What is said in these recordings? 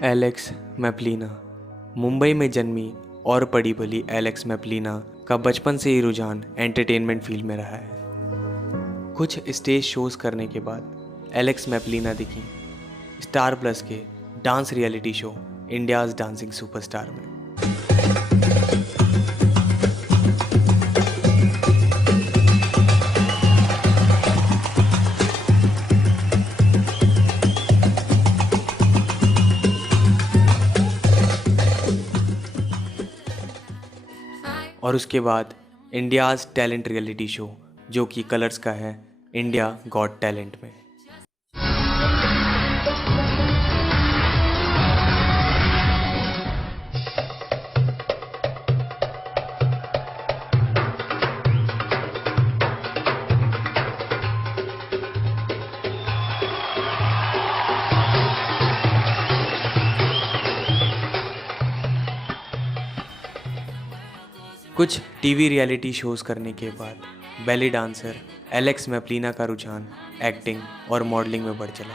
Alex मैपलीना Mumbai में जन्मी और पड़ी बली एलेक्स मैपलीना का बचपन से ही रुझान एंटरटेनमेंट फील्ड में रहा है। कुछ स्टेज शोज करने के बाद एलेक्स मैपलीना दिखी स्टार प्लस के dance reality show India's dancing superstar में। और उसके बाद इंडियाज़ टैलेंट रियलिटी शो जो कि कलर्स का है इंडिया गॉट टैलेंट में। कुछ टीवी रियलिटी शोज़ करने के बाद बेली डांसर एलेक्स मैपलीना का रुझान एक्टिंग और मॉडलिंग में बढ़ चला।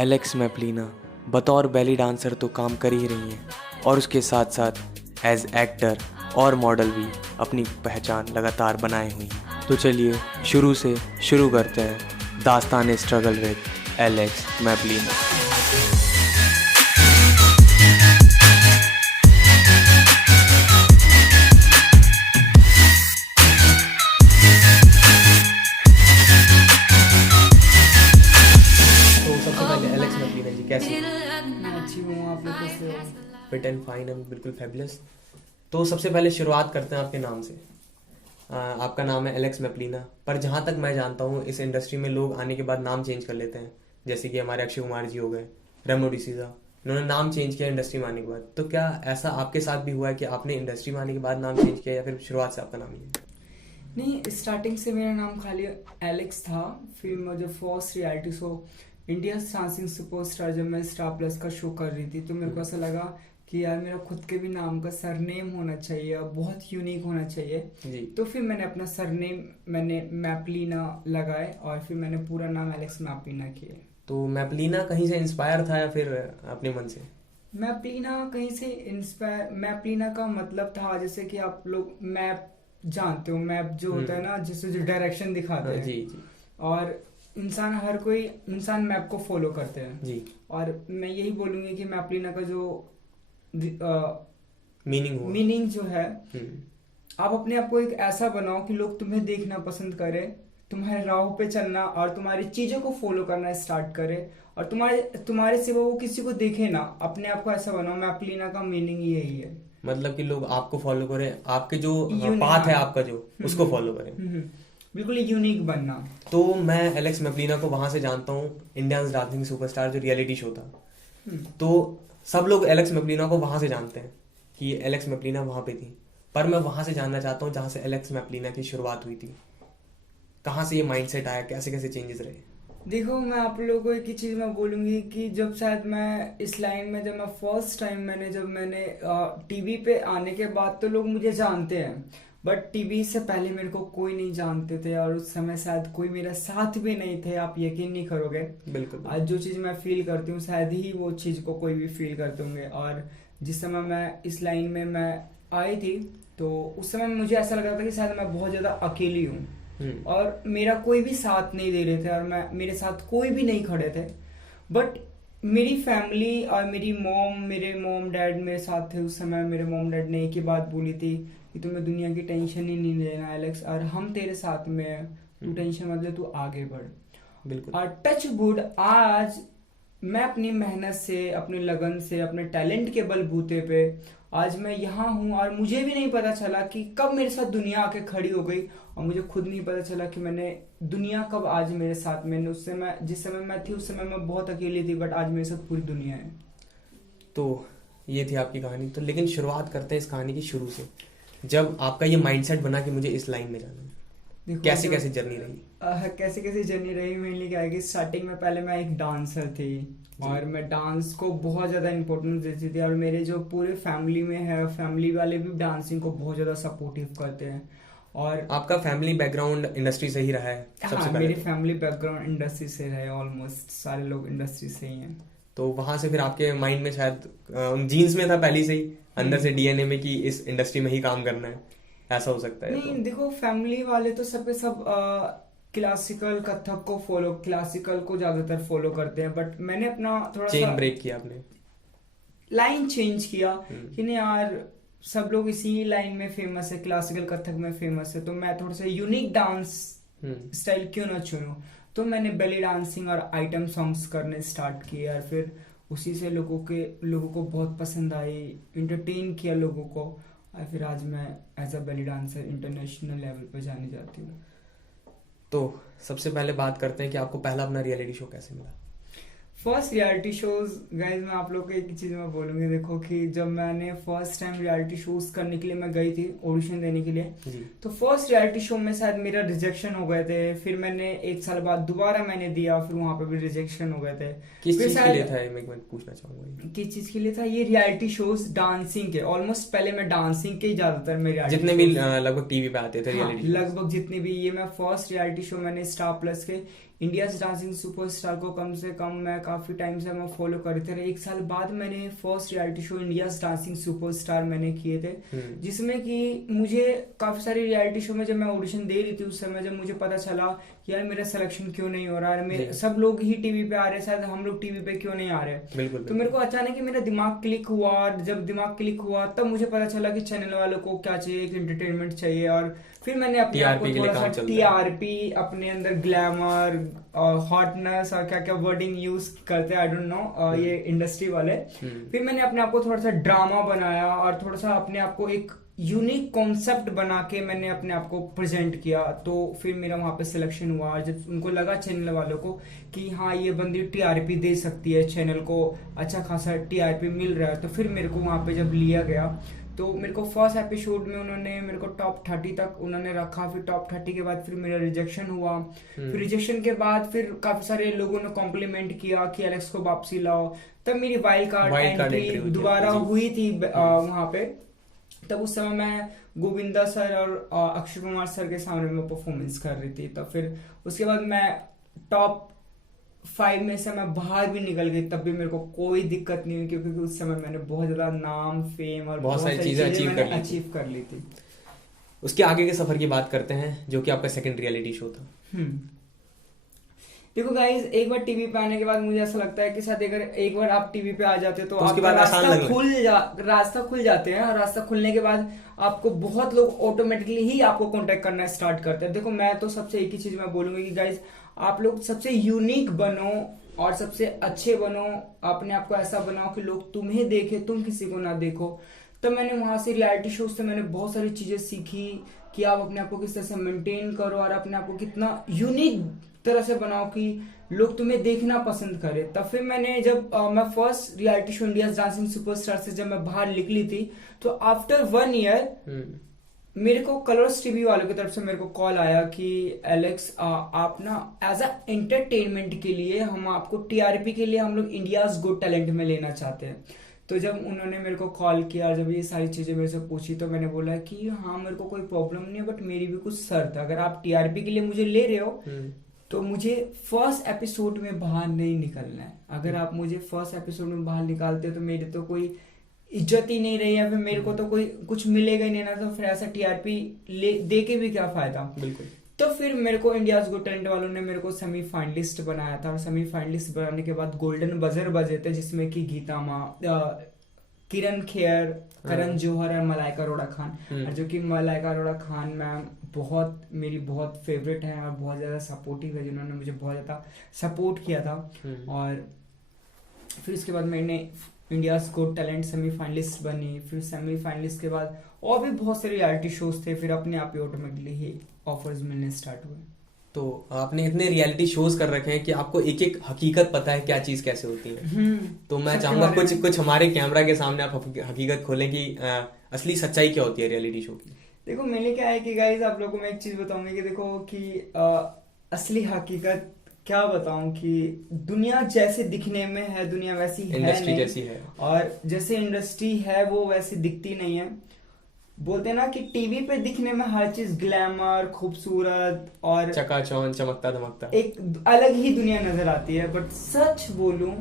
एलेक्स मैपलीना बतौर बेली डांसर तो काम कर ही रही हैं और उसके साथ साथ एज एक्टर और मॉडल भी अपनी पहचान लगातार बनाए हुई हैं। तो चलिए शुरू से शुरू करते हैं दास्तान स्ट्रगल विद एलेक्स मैपलीना। कैसी मैं अच्छी हूँ, आप लोग कैसे हो? फिट एंड फाइन, हम बिल्कुल फैबुलस। तो सबसे पहले शुरुआत करते हैं आपके नाम से। आपका नाम है एलेक्स मैपलीना, पर जहाँ तक मैं जानता हूँ इस इंडस्ट्री में लोग आने के बाद नाम चेंज कर लेते हैं, जैसे कि हमारे अक्षय कुमार जी हो गए, रेमो डिसूजा, इन्होंने नाम चेंज किया इंडस्ट्री में आने के बाद। तो क्या ऐसा आपके साथ भी हुआ है कि आपने इंडस्ट्री में आने के बाद नाम चेंज किया या फिर शुरुआत से आपका नाम ही है? नहीं, स्टार्टिंग से मेरा नाम खाली एलेक्स था। फिर मुझे first reality show India dancing superstar जब मैं स्टार प्लस का शो कर रही थी तो मेरे को ऐसा लगा कि यार मेरा खुद के भी नाम का सरनेम होना चाहिए और बहुत यूनिक होना चाहिए जी। तो फिर मैंने अपना सरनेम मैपलीना लगाए और फिर मैंने पूरा नाम एलेक्स मैपलीना किया। तो मैपलीना कहीं से इंस्पायर था या फिर अपने मन से? मैपलीना कहीं से इंस्पायर, मैपलीना का मतलब था जैसे कि आप लोग मैप जानते हो, मैप जो होता है ना जिससे जो डायरेक्शन दिखाते हैं। जी जी। और हर कोई इंसान मैप को फॉलो करते हैं जी। और मैं यही बोलूंगी कि मैपलीना का जो मीनिंग जो है, आप अपने आप को एक ऐसा बनाओ कि लोग तुम्हें देखना पसंद करें, तुम्हारे राह पे चलना और तुम्हारी चीजों को फॉलो करना स्टार्ट करे और तुम्हारे सिवा वो किसी को देखे ना। अपने आप को ऐसा बनाओ। मैपलीना का मीनिंग यही है, मतलब कि लोग आपको फॉलो करें, आपके जो पाथ है आपका जो उसको फॉलो करें, बिल्कुल यूनिक बनना। तो मैं एलेक्स मैपलीना को वहां से जानता हूँ, इंडियंस डांसिंग सुपरस्टार जो रियलिटी शो था। तो सब लोग एलेक्स मैपलीना को वहां से जानते हैं कि एलेक्स मैपलीना वहां पे थी, पर मैं वहां से जानना चाहता हूँ जहां से एलेक्स मैपलीना की शुरुआत हुई थी। कहाँ से ये माइंडसेट आया, कैसे कैसे चेंजेस रहे? देखो, मैं आप लोगों को एक ही चीज मैं बोलूंगी कि जब शायद मैं इस लाइन में, जब मैं फर्स्ट टाइम जब मैंने टीवी पे आने के बाद तो लोग मुझे जानते हैं, बट टीवी से पहले मेरे को कोई नहीं जानते थे और उस समय शायद कोई मेरा साथ भी नहीं थे। आप यकीन नहीं करोगे, बिल्कुल। आज जो चीज मैं फील करती हूँ शायद ही वो चीज को कोई भी फील करते होंगे। और जिस समय मैं इस लाइन में मैं आई थी तो उस समय मुझे ऐसा लग रहा था कि शायद मैं बहुत ज्यादा अकेली हूँ और मेरा कोई भी साथ नहीं दे रहे थे और मेरे साथ कोई भी नहीं खड़े थे। बट मेरी फैमिली और मेरे मॉम डैड मेरे साथ थे उस समय। मेरे मॉम डैड ने एक ही बात बोली थी कि तुम्हें दुनिया की टेंशन ही नहीं लेना एलेक्स, और हम तेरे साथ में हैं, तू टेंशन मत ले, तू आगे बढ़। बिल्कुल। और टच वुड, आज मैं अपनी मेहनत से, अपने लगन से, अपने टैलेंट के बलबूते पे आज मैं यहाँ हूँ और मुझे भी नहीं पता चला कि कब मेरे साथ दुनिया आके खड़ी हो गई और मुझे खुद नहीं पता चला कि मैंने दुनिया कब आज मेरे साथ। मैंने उस समय, जिस समय मैं थी उस समय मैं बहुत अकेली थी, बट आज मेरे साथ पूरी दुनिया है। तो ये थी आपकी कहानी। तो लेकिन शुरुआत करते हैं इस कहानी की शुरू से, जब आपका ये माइंडसेट बना कि मुझे इस लाइन में जाना है। कैसे कैसे जर्नी रही? कैसे कैसे जर्नी रही मेनली क्या है कि स्टार्टिंग में पहले मैं एक डांसर थी और मैं डांस को बहुत ज़्यादा इम्पोर्टेंस देती थी और मेरे जो पूरे फैमिली में है, फैमिली वाले भी डांसिंग को बहुत ज़्यादा सपोर्टिव करते हैं। और आपका फैमिली बैकग्राउंड इंडस्ट्री से ही रहा है सबसे हाँ, पहले? मेरी फैमिली बैकग्राउंड इंडस्ट्री से है, ऑलमोस्ट सारे लोग इंडस्ट्री से ही हैं। तो वहां से फिर आपके माइंड में शायद जीन्स में था पहले से ही, अंदर से डीएनए में कि इस इंडस्ट्री में ही काम करना है, ऐसा हो सकता है? नहीं तो देखो, फैमिली वाले तो सब के सब क्लासिकल कथक को फॉलो, क्लासिकल को ज्यादातर फॉलो करते हैं, बट मैंने अपना थोड़ा चेन सा ब्रेक किया आपने? लाइन चेंज किया कि नहीं यार, सब लोग इसी लाइन में फेमस है, क्लासिकल कथक में फेमस है, तो मैं थोड़ा सा यूनिक डांस स्टाइल क्यों ना चुनूं। तो मैंने बेली डांसिंग और आइटम सॉन्ग्स करने स्टार्ट किए, और फिर उसी से लोगों को बहुत पसंद आई, इंटरटेन किया लोगों को, और फिर आज मैं as a belly dancer international level पर जानी जाती हूँ। तो सबसे पहले बात करते हैं कि आपको पहला अपना रियलिटी शो कैसे मिला? फर्स्ट रियलिटी शोज गाइज, मैं आप लोग को एक चीज़ मैं बोलूँगी, देखो कि जब मैंने फर्स्ट टाइम रियलिटी शोज करने के लिए मैं गई थी ऑडिशन देने के लिए, तो फर्स्ट रियलिटी शो में शायद मेरा रिजेक्शन हो गए थे, फिर मैंने 1 साल बाद दोबारा मैंने दिया, फिर वहाँ पे भी रिजेक्शन हो गए थे। किस चीज़ के लिए था ये, मैं पूछना चाहूँगा? किस चीज़ के लिए था ये रियलिटी शोज? डांसिंग के। ऑलमोस्ट पहले मैं डांसिंग के ही ज़्यादातर मेरे जितने भी लगभग टीवी पे आते थे रियलिटी, लगभग जितने भी, ये मैं फर्स्ट रियलिटी शो मैंने स्टार प्लस के इंडियाज डांसिंग सुपरस्टार को कम से कम मैं काफ़ी टाइम से मैं फॉलो कर रहे थे। 1 साल बाद मैंने first reality show India's dancing superstar मैंने किए थे, जिसमें कि मुझे काफ़ी सारी रियलिटी शो में जब मैं ऑडिशन दे रही थी उस समय जब मुझे पता चला कि यार मेरा सिलेक्शन क्यों नहीं हो रहा है, मेरे सब लोग ही टीवी पे आ रहे हैं, शायद हम लोग टीवी पे क्यों नहीं आ रहे। तो मेरे को अचानक ही मेरा दिमाग क्लिक हुआ, और जब दिमाग क्लिक हुआ तब मुझे पता चला कि चैनल वालों को क्या चाहिए, एक एंटरटेनमेंट चाहिए, और फिर मैंने अपने आप को थोड़ा सा टीआरपी, अपने अंदर ग्लैमर, हॉटनेस और क्या क्या वर्डिंग यूज करते हैं, आई डोंट नो ये इंडस्ट्री वाले। फिर मैंने अपने आप को थोड़ा सा ड्रामा बनाया, और थोड़ा सा अपने आप को एक यूनिक कॉन्सेप्ट बना के मैंने अपने आप को प्रेजेंट किया, तो फिर मेरा वहाँ पे सिलेक्शन हुआ। और जब उनको लगा चैनल वालों को कि हाँ ये बंदी टीआरपी दे सकती है, चैनल को अच्छा खासा टीआरपी मिल रहा है, तो फिर मेरे को वहाँ पे जब लिया गया तो मेरे को फर्स्ट एपिसोड में उन्होंने मेरे को टॉप 30 तक उन्होंने रखा। फिर टॉप 30 के बाद फिर मेरा रिजेक्शन हुआ। फिर रिजेक्शन के बाद फिर काफी सारे लोगों ने कॉम्प्लीमेंट किया कि एलेक्स को वापसी लाओ। तब मेरी वाइल्ड कार्ड एंट्री दोबारा हुई थी वहां पे। तब उस समय मैं गोविंदा सर और अक्षय कुमार सर के सामने में परफॉर्मेंस कर रही थी। तब फिर उसके बाद मैं टॉप 5 में से मैं बाहर भी निकल गई, तब भी मेरे को कोई दिक्कत नहीं हुई, क्योंकि उस समय मैंने बहुत ज्यादा नाम, फेम और बहुत सारी चीजें अचीव कर ली थी। उसके आगे के सफर की बात करते हैं, जो कि आपका सेकंड रियलिटी शो था। देखो गाइज, एक बार टीवी पे आने के बाद मुझे ऐसा लगता है कि शायद अगर एक बार आप टीवी पे आ जाते तो आपका रास्ता खुल जाते हैं, और रास्ता खुलने के बाद आपको बहुत लोग ऑटोमेटिकली ही आपको कांटेक्ट करना स्टार्ट करते हैं। देखो मैं तो सबसे एक ही चीज मैं बोलूंगी कि गाइज आप लोग सबसे यूनिक बनो और सबसे अच्छे बनो, अपने आप को ऐसा बनाओ कि लोग तुम्हें देखे, तुम किसी को ना देखो। तो मैंने वहां से रियलिटी शो से मैंने बहुत सारी चीजें सीखी कि आप अपने आप को किस तरह से मेंटेन करो और अपने आप को कितना यूनिक तरह से बनाओ कि लोग तुम्हें देखना पसंद करे। तब फिर मैंने जब मैं first reality show India dancing superstar से जब मैं बाहर निकली थी, तो आफ्टर 1 ईयर मेरे को कलर्स टीवी वालों की तरफ से मेरे को कॉल आया कि एलेक्स आप ना एज अ एंटरटेनमेंट के लिए हम आपको टीआरपी के लिए हम लोग इंडियाज गुड टैलेंट में लेना चाहते हैं। तो जब उन्होंने मेरे को कॉल किया, जब ये सारी चीजें मेरे से पूछी, तो मैंने बोला कि हाँ मेरे को कोई प्रॉब्लम नहीं है, बट मेरी भी कुछ शर्त है। अगर आप टीआरपी के लिए मुझे ले रहे हो तो मुझे फर्स्ट एपिसोड में बाहर नहीं निकलना है। अगर आप मुझे फर्स्ट एपिसोड में बाहर निकालते तो मेरी तो कोई इज्जत ही नहीं रही है, फिर मेरे को तो कोई कुछ मिलेगा ही नहीं ना, तो फिर ऐसा टीआरपी दे के भी क्या फायदा। बिल्कुल। तो फिर मेरे को इंडियाज गुड टैलेंट वालों ने मेरे को सेमीफाइनलिस्ट बनाया था, और सेमीफाइनलिस्ट बनाने के बाद गोल्डन बजर बजे थे, जिसमें कि गीता माँ, किरण खेर, करण जौहर और मलाइका अरोड़ा खान। और जो कि मलाइका अरोड़ा खान मैम मेरी बहुत फेवरेट है और बहुत ज्यादा सपोर्टिव है, जिन्होंने मुझे बहुत ज्यादा सपोर्ट किया था। और फिर इसके बाद मैंने इंडियाज गुड टैलेंट सेमीफाइनलिस्ट बनी। फिर सेमीफाइनलिस्ट के बाद और भी बहुत सारे रियलिटी शोज थे, फिर अपने आप ही ऑटोमेटिकली ही ऑफर्स मिलने स्टार्ट हुए। तो आपने इतने रियलिटी शोज कर रखे हैं कि आपको एक एक हकीकत पता है क्या चीज कैसे होती है। तो मैं चाहूंगा कुछ हमारे कैमरा के सामने आप हकीकत खोलें कि असली सच्चाई क्या होती है रियलिटी शो की। देखो मैंने क्या है कि गाइस आप लोगों को मैं एक चीज बताऊंगी कि देखो कि असली हकीकत क्या बताऊं कि दुनिया जैसे दिखने में है, दुनिया वैसी है नहीं, जैसी है, और जैसे इंडस्ट्री है वो वैसी दिखती नहीं है। बोलते हैं ना कि टीवी पे दिखने में हर चीज ग्लैमर, खूबसूरत और चकाचौंध, चमकता धमकता, एक अलग ही दुनिया नजर आती है। बट सच बोलूं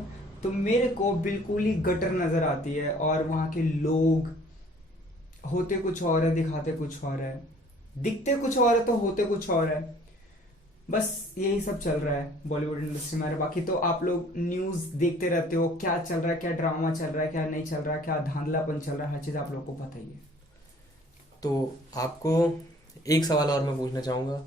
तो मेरे को बिल्कुल ही गटर नजर आती है, और वहाँ के लोग होते कुछ और है, दिखाते कुछ और है, दिखते कुछ और है तो होते कुछ और है। बस यही सब चल रहा है बॉलीवुड इंडस्ट्री में। बाकी तो आप लोग न्यूज देखते रहते हो, क्या चल रहा है, क्या ड्रामा चल रहा है, क्या नहीं चल रहा है, क्या धांधलापन चल रहा है, हर चीज आप लोग को पता ही है। तो आपको एक सवाल और मैं पूछना चाहूँगा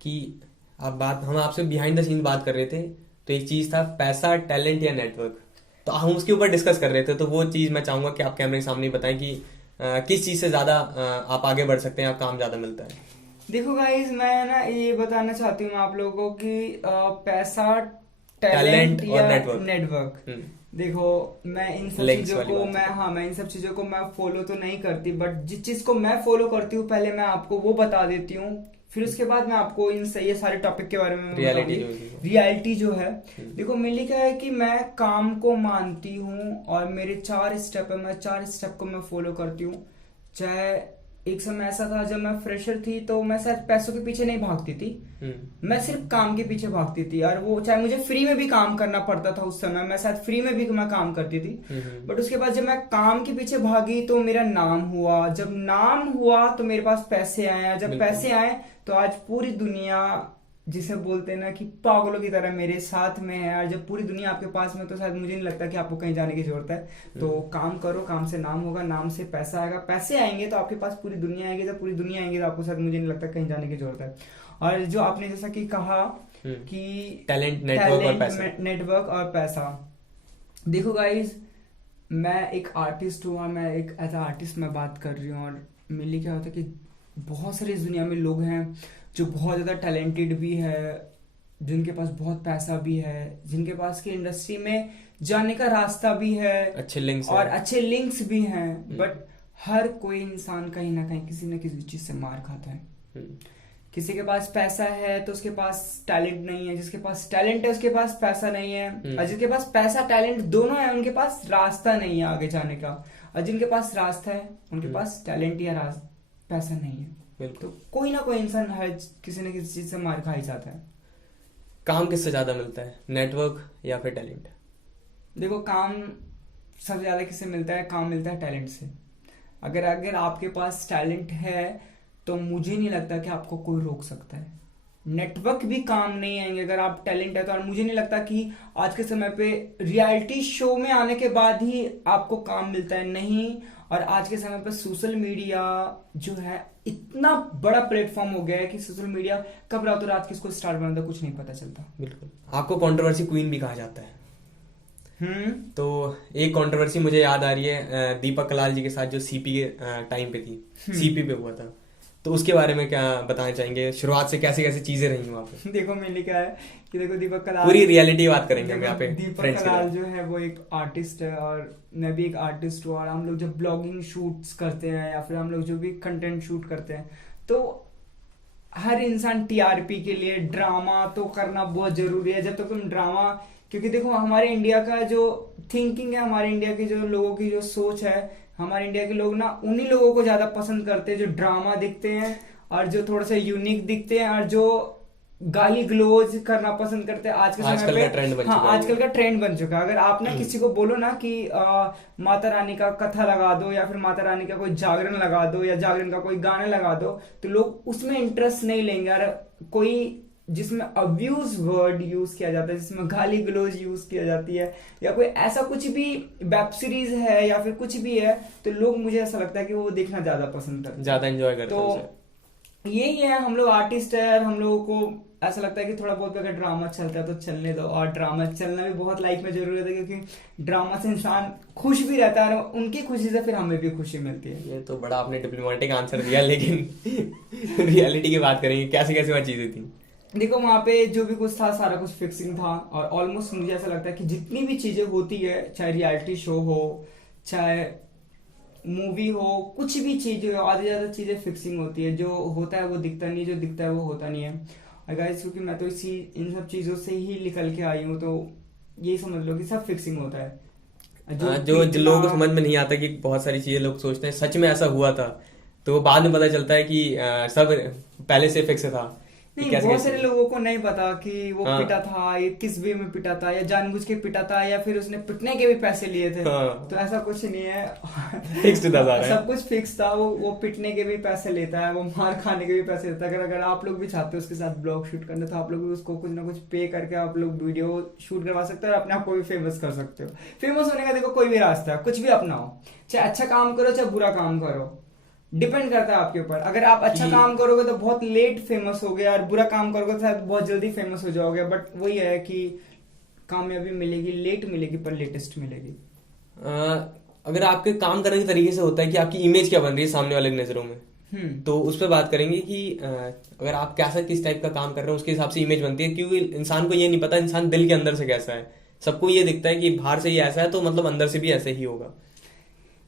कि हम आपसे बिहाइंड द सीन बात कर रहे थे, तो एक चीज़ था पैसा, टैलेंट या नेटवर्क, तो हम उसके ऊपर डिस्कस कर रहे थे। तो वो चीज़ मैं चाहूँगा कि आप कैमरे के सामने बताएं कि किस चीज़ से ज़्यादा आप आगे बढ़ सकते हैं, आप काम ज़्यादा मिलता है। देखो गाइस, मैं ना ये बताना चाहती हूँ आप लोगों को कि पैसा, टैलेंट टैलेंट और या नेटवर्क। नेटवर्क। देखो मैं इन सब Links चीजों वाली को बात है। मैं इन सब चीजों को मैं फॉलो तो नहीं करती, बट जिस चीज को मैं फॉलो करती हूँ पहले मैं आपको वो बता देती हूँ, फिर उसके बाद मैं आपको ये सारे टॉपिक के बारे में रियलिटी रियलिटी जो है। देखो मेनली क्या है कि मैं काम को मानती हूँ, और मेरे 4 स्टेप है, मैं 4 स्टेप को मैं फॉलो करती हूँ। चाहे एक समय ऐसा था जब मैं फ्रेशर थी तो मैं शायद पैसों के पीछे नहीं भागती थी, मैं सिर्फ काम के पीछे भागती थी, और वो चाहे मुझे फ्री में भी काम करना पड़ता था, उस समय मैं शायद फ्री में भी मैं काम करती थी। बट उसके बाद जब मैं काम के पीछे भागी तो मेरा नाम हुआ, जब नाम हुआ तो मेरे पास पैसे आए, जब पैसे आए तो आज पूरी दुनिया, जिसे बोलते हैं ना कि पागलों की तरह मेरे साथ में है। और जब पूरी दुनिया आपके पास में, तो शायद मुझे नहीं लगता कि आपको कहीं जाने की जरूरत है। तो काम करो, काम से नाम होगा, नाम से पैसा आएगा, पैसे आएंगे तो आपके पास पूरी दुनिया आएगी, जब पूरी दुनिया आएंगी तो आपको शायद, मुझे नहीं लगता कहीं जाने की जरूरत है। और जो आपने जैसा कि कहा कि टैलेंट, नेटवर्क और पैसा, देखो गाइज मैं एक आर्टिस्ट हूँ, और मैं एक एज आर्टिस्ट मैं बात कर रही हूँ। और मेनली क्या होता है कि बहुत सारे इस दुनिया में लोग हैं जो बहुत ज़्यादा टैलेंटेड भी है, जिनके पास बहुत पैसा भी है, जिनके पास की इंडस्ट्री में जाने का रास्ता भी है, अच्छे लिंक्स और अच्छे लिंक्स भी हैं। बट हर कोई इंसान कहीं ना कहीं किसी न किसी चीज़ से मार खाता है। किसी के पास पैसा है तो उसके पास टैलेंट नहीं है, जिसके पास टैलेंट है उसके पास पैसा नहीं है, और जिसके पास पैसा टैलेंट दोनों है उनके पास रास्ता नहीं है आगे जाने का, और जिनके पास रास्ता है उनके पास टैलेंट या पैसा नहीं है। तो कोई ना कोई इंसान हर किसी न किसी चीज से मार खा ही जाता है। काम किससे ज्यादा मिलता है, नेटवर्क या फिर टैलेंट? देखो काम सबसे ज्यादा किससे मिलता है, काम मिलता है टैलेंट से। अगर आपके पास टैलेंट है तो मुझे नहीं लगता कि आपको कोई रोक सकता है। नेटवर्क भी काम नहीं आएंगे अगर आप टैलेंट है तो। और मुझे नहीं लगता कि आज के समय पे रियलिटी शो में आने के बाद ही आपको काम मिलता है, नहीं। और आज के समय पे सोशल मीडिया जो है इतना बड़ा प्लेटफॉर्म हो गया है कि सोशल मीडिया कब रातों रात किसको स्टार बनाता कुछ नहीं पता चलता। बिल्कुल, आपको कंट्रोवर्सी क्वीन भी कहा जाता है। तो एक कंट्रोवर्सी मुझे याद आ रही है, दीपक कलाल जी के साथ जो सीपी के टाइम पे थी, सीपी पे हुआ था, तो उसके बारे में क्या बताना चाहेंगे? शुरुआत से कैसे कैसे चीजें रही वहां पे? देखो मैंने क्या है कि देखो दीपक कलाल, पूरी रियलिटी बात करेंगे हम यहाँ पे। दीपक कलाल जो है वो एक आर्टिस्ट है, और मैं भी एक आर्टिस्ट हूँ। और हम लोग जब ब्लॉगिंग शूट्स करते हैं या फिर हम लोग जो भी कंटेंट शूट करते हैं, तो हर इंसान टीआरपी के लिए ड्रामा तो करना बहुत जरूरी है। जब तक तुम ड्रामा, क्योंकि देखो हमारे इंडिया का जो थिंकिंग है, हमारे इंडिया के जो लोगों की जो सोच है, हमारे इंडिया के लोग ना उन्हीं लोगों को ज्यादा पसंद करते हैं जो ड्रामा दिखते हैं और जो थोड़ा सा यूनिक दिखते हैं और जो गाली ग्लोज करना पसंद करते हैं। आज के समय पे आजकल का ट्रेंड बन चुका है। अगर आप ना किसी को बोलो ना कि माता रानी का कथा लगा दो या फिर माता रानी का कोई जागरण लगा दो या जागरण का कोई गाना लगा दो, तो लोग उसमें इंटरेस्ट नहीं लेंगे। और कोई जिसमें अब्यूज वर्ड यूज किया जाता है, जिसमें गाली ग्लोज यूज किया जाती है, या कोई ऐसा कुछ भी वेब सीरीज है या फिर कुछ भी है, तो लोग, मुझे ऐसा लगता है कि वो देखना ज्यादा पसंद करते हैं, ज्यादा एंजॉय करते हैं। तो यही है, हम लोग आर्टिस्ट है और हम लोगों को ऐसा लगता है कि थोड़ा बहुत अगर ड्रामा चलता है तो चलने दो। और ड्रामा चलना भी बहुत लाइफ में जरूरी है, क्योंकि ड्रामा से इंसान खुश भी रहता है और उनकी खुशी से फिर हमें भी खुशी मिलती है। ये तो बड़ा आपने डिप्लोमेटिक आंसर दिया, लेकिन रियलिटी की बात करेंगे, कैसे कैसे वह चीजें थी? देखो वहां पे जो भी कुछ था सारा कुछ फिक्सिंग था। और ऑलमोस्ट मुझे ऐसा लगता है कि जितनी भी चीजें होती है, चाहे रियलिटी शो हो, चाहे मूवी हो, कुछ भी चीज हो, आधी ज्यादा चीजें फिक्सिंग होती है। जो होता है वो दिखता नहीं, जो दिखता है वो होता नहीं है। और गाइस, क्योंकि मैं तो इन सब चीजों से ही निकल के आई हूँ, तो ये समझ लो कि सब फिक्सिंग होता है। जो लोगों को समझ में नहीं आता कि बहुत सारी चीजें लोग सोचते हैं सच में ऐसा हुआ था, तो बाद में पता चलता है कि सब पहले से फिक्स था। नहीं, कैसे बहुत कैसे सारे लोगों को नहीं पता कि वो हाँ। पिटा था, ये किस वे में पिटा था, या जानबूझ के पिटा था, या फिर उसने पिटने के भी पैसे लिए थे। हाँ। तो ऐसा कुछ नहीं है। फिक्स्ड था सारा है। सब कुछ फिक्स था। वो पिटने के भी पैसे लेता है, वो मार खाने के भी पैसे लेता है। अगर आप लोग भी चाहते हो उसके साथ ब्लॉग शूट करना, तो आप लोग भी उसको कुछ ना कुछ पे करके आप लोग वीडियो शूट करवा सकते हो और अपने आप को भी फेमस कर सकते हो। फेमस होने का देखो कोई भी रास्ता है, कुछ भी अपनाओ, चाहे अच्छा काम करो चाहे बुरा काम करो, डिपेंड करता है आपके ऊपर। अगर आप अच्छा काम करोगे तो बहुत लेट फेमस हो गए, और बुरा काम करोगे तो शायद बहुत जल्दी फेमस हो जाओगे। बट वही है कि कामयाबी मिलेगी, लेट मिलेगी पर लेटेस्ट मिलेगी। अगर आपके काम करने के तरीके से होता है कि आपकी इमेज क्या बन रही है सामने वाले की नजरों में, तो उस पर बात करेंगे कि अगर आप कैसा किस टाइप का काम कर रहे हो उसके हिसाब से इमेज बनती है। क्योंकि इंसान को ये नहीं पता इंसान दिल के अंदर से कैसा है। सबको ये दिखता है कि बाहर से ये ऐसा है तो मतलब अंदर से भी ऐसे ही होगा।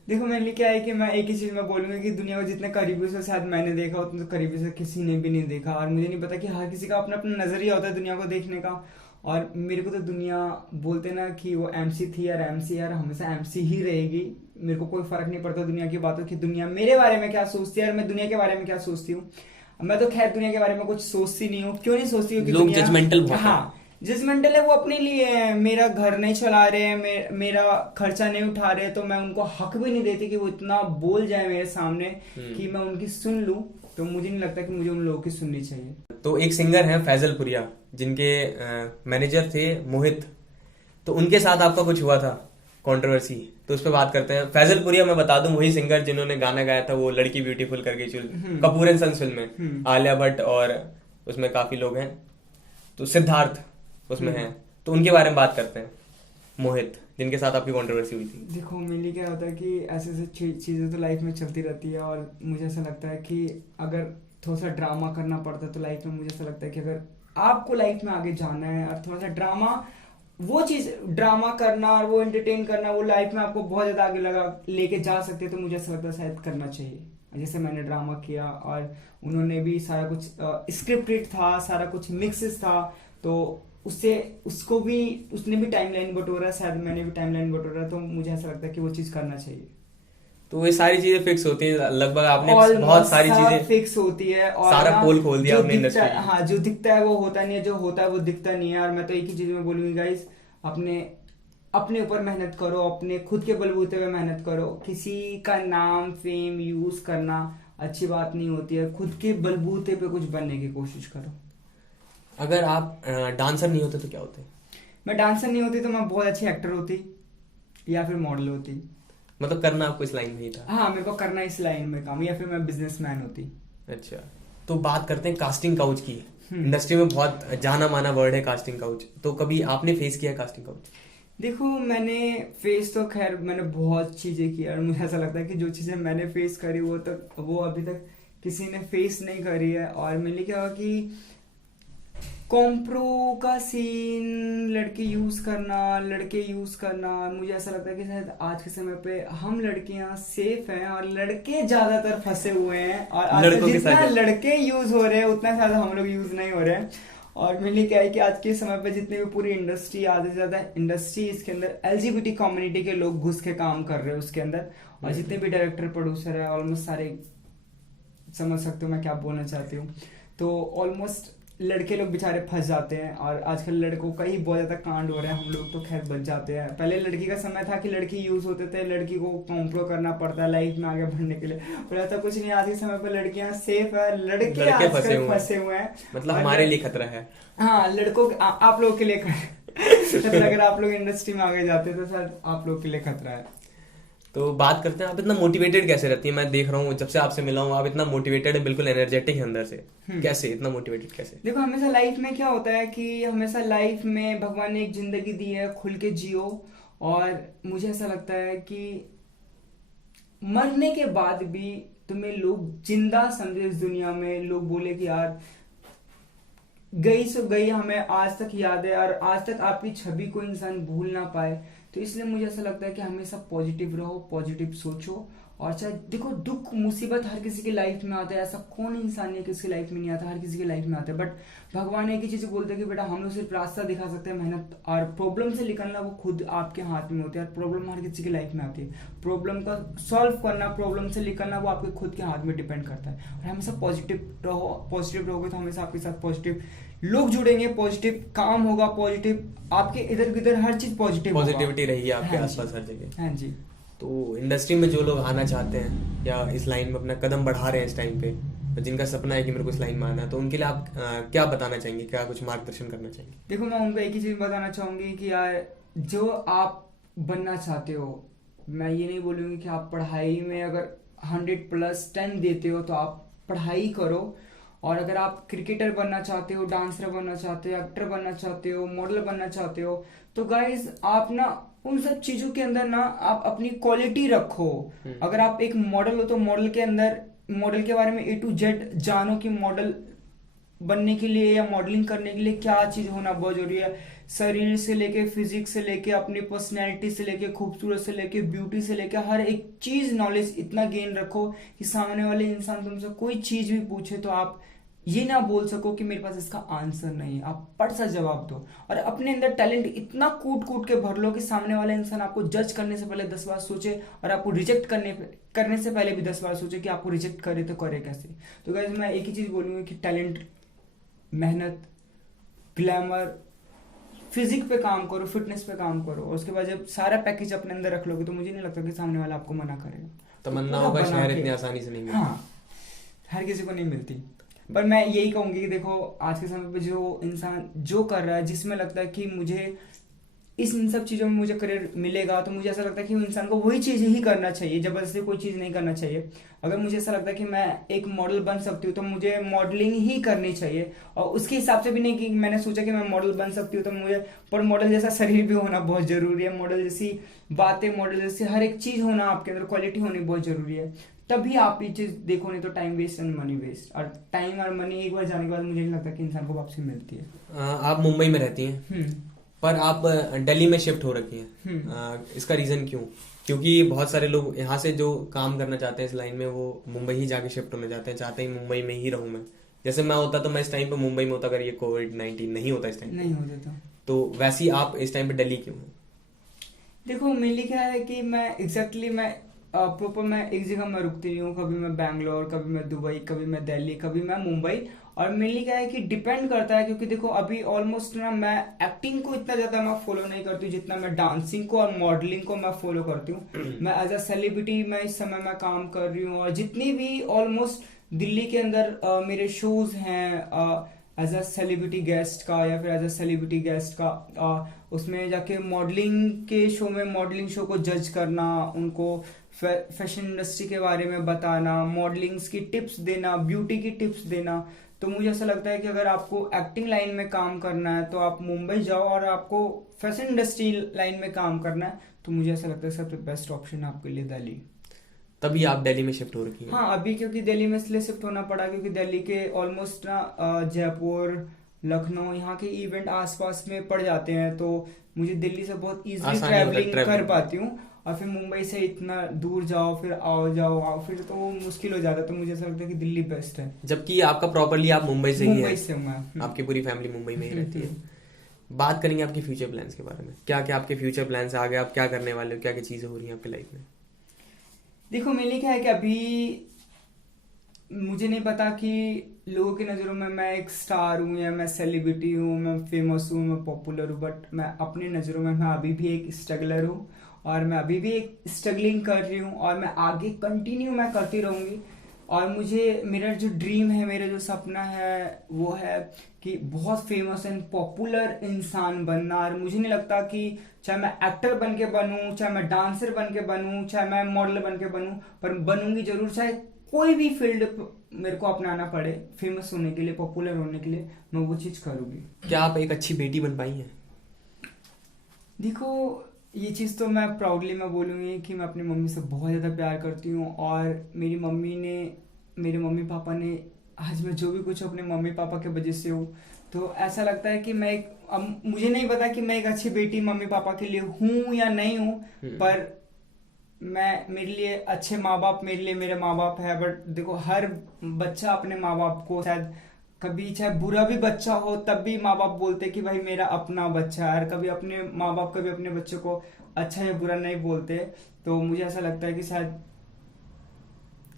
देखो मेरे लिए क्या है कि मैं एक ही चीज में बोलूंगा कि दुनिया को जितने करीबी से शायद मैंने देखा उतने तो करीबी से किसी ने भी नहीं देखा। और मुझे नहीं पता कि हर किसी का अपना अपना नजरिया होता है दुनिया को देखने का। और मेरे को तो दुनिया बोलते ना कि वो एमसी थी यार, एमसी यार हमेशा एमसी ही रहेगी। मेरे को कोई फर्क नहीं पड़ता दुनिया की बातों की, दुनिया मेरे बारे में क्या सोचती है और मैं दुनिया के बारे में क्या सोचती हूँ। मैं तो खैर दुनिया के बारे में कुछ सोचती नहीं हूँ। क्यों नहीं सोचती हूँ? लोग जजमेंटल बहुत हैं। हाँ, जजमेंटल है वो अपने लिए है। मेरा घर नहीं चला रहे हैं, मेरा खर्चा नहीं उठा रहे, तो मैं उनको हक भी नहीं देती कि वो इतना बोल जाए मेरे सामने कि मैं उनकी सुन लूं। तो मुझे नहीं लगता कि मुझे उन लोगों की सुननी चाहिए। तो एक सिंगर है फैजल पुरिया, जिनके मैनेजर थे मोहित, तो उनके साथ आपका कुछ हुआ था कंट्रोवर्सी, तो उस पर बात करते हैं। फैजल पुरिया मैं बता दूं वही सिंगर जिन्होंने गाना गाया था वो लड़की ब्यूटीफुल करके कपूर एंड सन्स फिल्म में, आलिया भट्ट और उसमें काफी लोग हैं, तो सिद्धार्थ उसमें है। तो उनके बारे में बात करते हैं। मोहित, जिनके साथ आपकी कंट्रोवर्सी हुई थी। देखो मेरे लिए क्या होता है कि ऐसे ऐसे चीज़ें तो लाइफ में चलती रहती है। और मुझे ऐसा लगता है कि अगर थोड़ा सा ड्रामा करना पड़ता है तो लाइफ में मुझे ऐसा लगता है कि अगर आपको लाइफ में आगे जाना है और थोड़ा सा ड्रामा, वो चीज़ ड्रामा करना और वो एंटरटेन करना वो लाइफ में आपको बहुत ज़्यादा आगे लेके जा सकते हैं, तो मुझे ऐसा लगता है शायद करना चाहिए। जैसे मैंने ड्रामा किया और उन्होंने भी सारा कुछ स्क्रिप्टेड था, सारा कुछ मिक्सेस था, तो उससे उसको भी उसने भी टाइमलाइन बटोरा, शायद मैंने भी टाइमलाइन बटोरा, तो मुझे ऐसा लगता है कि वो चीज करना चाहिए। तो ये सारी चीजें फिक्स होती हैं लगभग, आपने बहुत सारी चीजें फिक्स होती है और सारा पोल खोल दिया आपने इंडस्ट्री। हाँ, जो दिखता है वो होता नहीं है, जो होता है वो दिखता नहीं है। और मैं तो एक ही चीज में बोलूंगी गाइस, अपने ऊपर मेहनत करो, अपने खुद के बलबूते पे मेहनत करो। किसी का नाम फेम यूज करना अच्छी बात नहीं होती है, खुद के बलबूते पे कुछ बनने की कोशिश करो। अगर आप डांसर नहीं होते तो क्या होते? मैं डांसर नहीं होती तो मैं बहुत अच्छी एक्टर होती या फिर मॉडल होती। मतलब करना आपको इस लाइन में ही था? हाँ, मेरे को करना इस लाइन में काम, या फिर मैं बिजनेसमैन होती। अच्छा, तो बात करते हैं कास्टिंग काउच की। इंडस्ट्री में बहुत जाना माना वर्ड है कास्टिंग काउच, तो कभी आपने फेस किया कास्टिंग काउच? देखो मैंने फेस तो खैर मैंने बहुत चीजें की और मुझे ऐसा लगता है कि जो चीजें मैंने फेस करी वो अभी तक किसी ने फेस नहीं करी है। और मैंने क्या हुआ कि कॉम्प्रो का सीन, लड़के यूज करना, मुझे ऐसा लगता है कि शायद आज के समय पे हम लड़कियां सेफ हैं और लड़के ज्यादातर फंसे हुए हैं। और आज जितना लड़के यूज हो रहे हैं उतना ज्यादा हम लोग यूज नहीं हो रहे हैं। और मैंने क्या है कि आज के समय पे जितनी भी पूरी इंडस्ट्री, आधे से ज्यादा इंडस्ट्री इसके अंदर LGBT कम्युनिटी के लोग घुस के काम कर रहे हैं उसके अंदर। और जितने भी डायरेक्टर प्रोड्यूसर है ऑलमोस्ट सारे, समझ सकते हो मैं क्या बोलना चाहती हूँ। तो ऑलमोस्ट लड़के लोग बेचारे फंस जाते हैं और आजकल लड़कों का ही बहुत ज्यादा कांड हो रहा है। हम लोग तो खैर बच जाते हैं। पहले लड़की का समय था कि लड़की यूज होते थे, लड़की को कॉम्प्रो करना पड़ता है लाइफ में आगे बढ़ने के लिए, पर ऐसा कुछ नहीं। आज के समय पर लड़कियां सेफ है, लड़के आजकल फंसे हुए हैं। मतलब हमारे लिए खतरा है। हाँ, लड़कों आप लोगों के लिए अगर आप लोग इंडस्ट्री में आगे जाते तो शायद आप लोगों के लिए खतरा है। तो बात करते हैं, आप इतना मोटिवेटेड कैसे रहती है? मैं देख रहा हूँ जब से आपसे मिला हूँ आप इतना मोटिवेटेड है, बिल्कुल एनर्जेटिक है अंदर से। कैसे इतना मोटिवेटेड कैसे? देखो हमेशा लाइफ में क्या होता है कि हमेशा लाइफ में भगवान ने एक जिंदगी दी है, खुल के जियो। और मुझे ऐसा लगता है कि मरने के बाद भी तुम्हें लोग जिंदा समझे इस दुनिया में, लोग बोले कि यार गई सो गई, हमें आज तक याद है और आज तक आपकी छवि को इंसान भूल ना पाए। तो इसलिए मुझे ऐसा लगता है कि हमेशा पॉजिटिव रहो, पॉजिटिव सोचो और चाहे देखो दुख मुसीबत हर किसी की लाइफ में आता है, ऐसा कौन इंसान है किसी की लाइफ में नहीं आता, हर किसी की लाइफ में आता है। बट भगवान एक ही चीज़ बोलते हैं कि बेटा हम लोग सिर्फ रास्ता दिखा सकते हैं, मेहनत और प्रॉब्लम से निकलना वो खुद आपके हाथ में होती है। और प्रॉब्लम हर किसी की लाइफ में आती है, प्रॉब्लम का सॉल्व करना, प्रॉब्लम से निकलना वो आपके खुद के हाथ में डिपेंड करता है। और हमेशा पॉजिटिव रहो, पॉजिटिव रहोगे तो हमेशा आपके साथ पॉजिटिव लोग जुड़ेंगे, पॉजिटिव काम होगा, पॉजिटिव आपके इधर उधर हर चीज पॉजिटिविटी रहेगी आपके हाँ आसपास हर जगह। हाँ जी। तो इंडस्ट्री में जो लोग आना चाहते हैं या इस लाइन में अपना कदम बढ़ा रहे हैं इस टाइम पे, जिनका सपना है कि मेरे को इस लाइन में आना है, तो उनके लिए आप क्या बताना चाहेंगे, क्या कुछ मार्गदर्शन करना चाहेंगे? देखो मैं उनको एक ही चीज बताना चाहूंगी कि यार जो आप बनना चाहते हो, मैं ये नहीं बोलूंगी कि आप पढ़ाई में अगर 100+10 देते हो तो आप पढ़ाई करो। और अगर आप क्रिकेटर बनना चाहते हो, डांसर बनना चाहते हो, एक्टर बनना चाहते हो, मॉडल बनना चाहते हो, तो गाइज आप ना उन सब चीजों के अंदर ना आप अपनी क्वालिटी रखो। अगर आप एक मॉडल हो तो मॉडल के अंदर मॉडल के बारे में A to Z जानो कि मॉडल बनने के लिए या मॉडलिंग करने के लिए क्या चीज होना बहुत जरूरी है। शरीर से लेके फिजिक्स से लेके अपनी पर्सनैलिटी से लेके खूबसूरत से लेके ब्यूटी से लेके हर एक चीज नॉलेज इतना गेन रखो कि सामने वाले इंसान तुमसे कोई चीज भी पूछे तो आप ये ना बोल सको कि मेरे पास इसका आंसर नहीं है, आप पट सा जवाब दो। और अपने अंदर टैलेंट इतना कूट कूट के भर लो कि सामने वाला इंसान आपको जज करने से पहले 10 बार सोचे और आपको रिजेक्ट करने से पहले भी 10 बार सोचे कि आपको रिजेक्ट करे तो करे कैसे। तो गाइस मैं एक ही चीज बोलूंगी कि टैलेंट, मेहनत, ग्लैमर, फिजिक पे काम करो, फिटनेस पे काम करो, और उसके बाद जब सारा पैकेज अपने अंदर रख लोगे तो मुझे नहीं लगता कि सामने वाला आपको मना करेगा। तमन्नाओं का शहर इतनी आसानी से नहीं मिलता। हाँ, हर किसी को नहीं मिलती। पर मैं यही कहूंगी कि देखो आज के समय पे जो इंसान जो कर रहा है, जिसमें लगता है कि मुझे इन सब चीज़ों में मुझे करियर मिलेगा, तो मुझे ऐसा लगता है कि इंसान को वही चीज़ ही करना चाहिए, जबरदस्ती कोई चीज़ नहीं करना चाहिए। अगर मुझे ऐसा लगता है कि मैं एक मॉडल बन सकती हूँ तो मुझे मॉडलिंग ही करनी चाहिए, और उसके हिसाब से भी नहीं कि मैंने सोचा कि मैं मॉडल बन सकती हूँ तो मुझे, पर मॉडल जैसा शरीर भी होना बहुत ज़रूरी है, मॉडल जैसी बातें, मॉडल जैसी हर एक चीज़ होना आपके अंदर, क्वालिटी होनी बहुत ज़रूरी है, तभी आप ये चीज़ देखो। नहीं तो time waste and money waste, और टाइम और मनी एक बार जाने के बाद मुझे नहीं लगता कि इंसान को वापसी मिलती है। आप मुंबई में रहती हैं पर आप दिल्ली में शिफ्ट हो रखी हैं, इसका रीजन क्यों? क्योंकि बहुत सारे लोग यहाँ से जो काम करना चाहते हैं इस लाइन में वो मुंबई ही जाके शिफ्ट होना चाहते हैं, चाहते हैं मुंबई में ही रहूं मैं। जैसे मैं होता तो मैं इस टाइम पे मुंबई में होता अगर ये कोविड-19 नहीं होता इस टाइम नहीं होता तो वैसे ही आप इस टाइम पे दिल्ली क्यों हैं? देखो मेनली क्या है कि मैं एग्जैक्टली मैं प्रॉपर मैं एक जगह मैं रुकती नहीं हूँ। कभी मैं बैंगलोर, कभी मैं दुबई, कभी मैं दिल्ली, कभी मैं मुंबई। और मेनली क्या है कि डिपेंड करता है, क्योंकि देखो अभी ऑलमोस्ट ना मैं एक्टिंग को इतना ज़्यादा मैं फॉलो नहीं करती हूँ जितना मैं डांसिंग को और मॉडलिंग को मैं फॉलो करती हूँ। मैं एज अ सेलिब्रिटी मैं इस समय मैं काम कर रही हूँ, और जितनी भी ऑलमोस्ट दिल्ली के अंदर मेरे शोज हैं एज अ सेलिब्रिटी गेस्ट का या फिर एज अ सेलिब्रिटी गेस्ट का, उसमें जाके मॉडलिंग के शो में मॉडलिंग शो को जज करना, उनको फैशन इंडस्ट्री के बारे में बताना, मॉडलिंग्स की टिप्स देना, ब्यूटी की टिप्स देना। तो मुझे ऐसा लगता है कि अगर आपको एक्टिंग लाइन में काम करना है तो आप मुंबई जाओ, और आपको फैशन इंडस्ट्री लाइन में काम करना है तो मुझे ऐसा लगता है सबसे बेस्ट ऑप्शन आपके लिए दिल्ली। तभी आप दिल्ली में शिफ्ट हो रखी हैं? हाँ, अभी क्योंकि दिल्ली में इसलिए शिफ्ट होना पड़ा क्योंकि दिल्ली के ऑलमोस्ट ना जयपुर, लखनऊ यहाँ के इवेंट आसपास में पड़ जाते हैं, तो मुझे दिल्ली से बहुत इजीली ट्रैवलिंग कर पाती हूँ। और फिर मुंबई से इतना दूर जाओ, फिर आओ फिर तो मुश्किल हो जाता है। तो मुझे ऐसा लगता है कि दिल्ली बेस्ट है। जबकि आपका प्रॉपर्ली आप मुंबई से ही है? मुंबई से मैं, आपकी पूरी फैमिली मुंबई में ही रहती है। बात करेंगे आपके फ्यूचर प्लान्स के बारे में। क्या क्या आपके फ्यूचर प्लान्स आगे, आप क्या करने वाले हो, क्या क्या चीजें हो रही हैं आपकी लाइफ में? देखो मेरे लिए क्या है कि अभी मुझे नहीं पता कि लोगों की नज़रों में मैं एक स्टार हूँ या मैं सेलिब्रिटी हूँ, मैं फेमस हूँ, मैं पॉपुलर हूँ, बट मैं अपनी नज़रों में मैं अभी भी एक स्ट्रगलर हूँ, और मैं अभी भी एक स्ट्रगलिंग कर रही हूँ, और मैं आगे कंटिन्यू मैं करती रहूँगी। और मुझे मेरा जो ड्रीम है, मेरा जो सपना है वो है कि बहुत फेमस एंड पॉपुलर इंसान बनना। और मुझे नहीं लगता कि चाहे मैं एक्टर बन के बनूं, चाहे मैं डांसर बन के बनूं, चाहे मैं मॉडल बन के बनूं, पर बनूंगी जरूर। चाहे कोई भी फील्ड मेरे को अपनाना पड़े फेमस होने के लिए, पॉपुलर होने के लिए, मैं वो चीज़ करूँगी। क्या आप एक अच्छी बेटी बन पाई हैं? देखो ये चीज़ तो मैं प्राउडली मैं बोलूँगी कि मैं अपनी मम्मी से बहुत ज़्यादा प्यार करती हूँ, और मेरी मम्मी ने, मेरे मम्मी पापा ने, आज मैं जो भी कुछ अपने मम्मी पापा के वजह से हूँ। तो ऐसा लगता है कि मैं एक, अब मुझे नहीं पता कि मैं एक अच्छी बेटी मम्मी पापा के लिए हूँ या नहीं हूँ, पर मेरे लिए अच्छे माँ बाप, मेरे लिए मेरे माँ बाप है। बट देखो, हर बच्चा अपने माँ बाप को शायद कभी, चाहे बुरा भी बच्चा हो तब भी माँ बाप बोलते कि भाई मेरा अपना बच्चा है। और कभी अपने माँ बाप कभी अपने बच्चे को अच्छा या बुरा नहीं बोलते। तो मुझे ऐसा लगता है कि शायद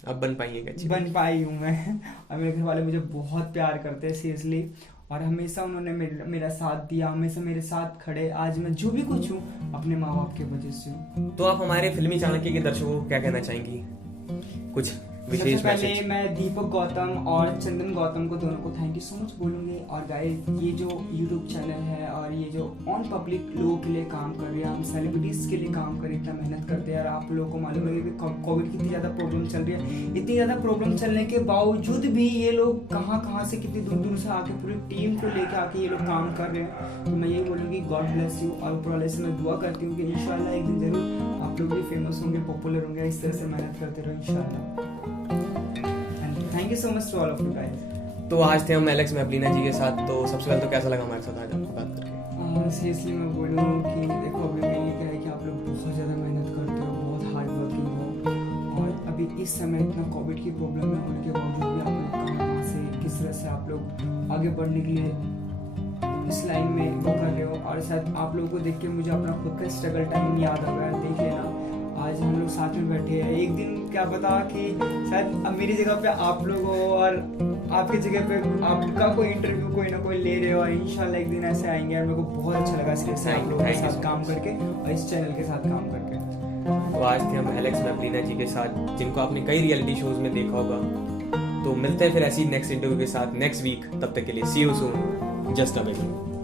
अब बन पाएंगे, बन पाई हूँ मैं। और मेरे घर वाले मुझे बहुत प्यार करते हैं सीरियसली, और हमेशा उन्होंने मेरा साथ दिया, हमेशा मेरे साथ खड़े। आज मैं जो भी कुछ हूँ अपने माँ बाप की वजह से हूँ। तो आप हमारे फिल्मी चाणक्य के दर्शकों को क्या कहना चाहेंगी, कुछ सबसे विशेष पहले मैसेज? मैं दीपक गौतम और चंदन गौतम को, दोनों को थैंक यू सो मच बोलूँगी। और गाइस, ये जो यूट्यूब चैनल है और ये जो ऑन पब्लिक लोगों के लिए काम कर रही है, हम सेलिब्रिटीज़ के लिए काम कर रहे, इतना मेहनत करते हैं। और आप लोगों को मालूम है कि कोविड की इतनी ज़्यादा प्रॉब्लम चल रही है, इतनी ज़्यादा प्रॉब्लम चलने के बावजूद भी ये लोग कहाँ से, कितनी दूर दूर से आके पूरी टीम को लेकर आके ये लोग काम कर रहे हैं। तो मैं यही बोलूँगी, गॉड ब्लेस यू। और ऊपर वाले से मैं दुआ करती हूँ कि इंशाल्लाह एक दिन ज़रूर आप लोग भी फेमस होंगे, पॉपुलर होंगे। इस तरह से मेहनत करते रहो इंशाल्लाह। Thank you so much to all of you guys. तो आज थे हम एलेक्स मैपलीना जी के साथ। तो सबसे पहले तो कैसा लगा हमारे साथ आज आपको बात करके? सीरियसली मैं बोलूँ कि देखो, अभी मेरे लिए क्या है कि आप लोग बहुत ज़्यादा मेहनत करते हो, बहुत हार्ड वर्किंग हो। और अभी इस समय इतना कोविड की प्रॉब्लम में होने के बावजूद भी आप लोग कहाँ से, किस तरह से आप लोग आगे बढ़ने के लिए इस लाइन में वो कर रहे हो। और शायद आप लोगों को देख के मुझे अपना खुद का स्ट्रगल टाइम याद आ गया। देख लेना, आज हम लोग साथ में बैठे हैं, एक दिन क्या पता कि शायद अब मेरी जगह पे आप लोग हो और आपकी जगह पे आपका कोई इंटरव्यू कोई ना कोई ले रहे हो। इंशाल्लाह एक दिन ऐसे आएंगे। और मेरे को बहुत अच्छा लगा इसके आप लोगों के साथ काम करके और इस चैनल के साथ काम करके। तो आज थे हम एलेक्स मैपलीना जी के साथ, जिनको आपने कई रियलिटी शोज में देखा होगा। तो मिलते हैं फिर ऐसी नेक्स्ट इंटरव्यू के साथ नेक्स्ट वीक। तब तक के लिए see you soon, just a wait.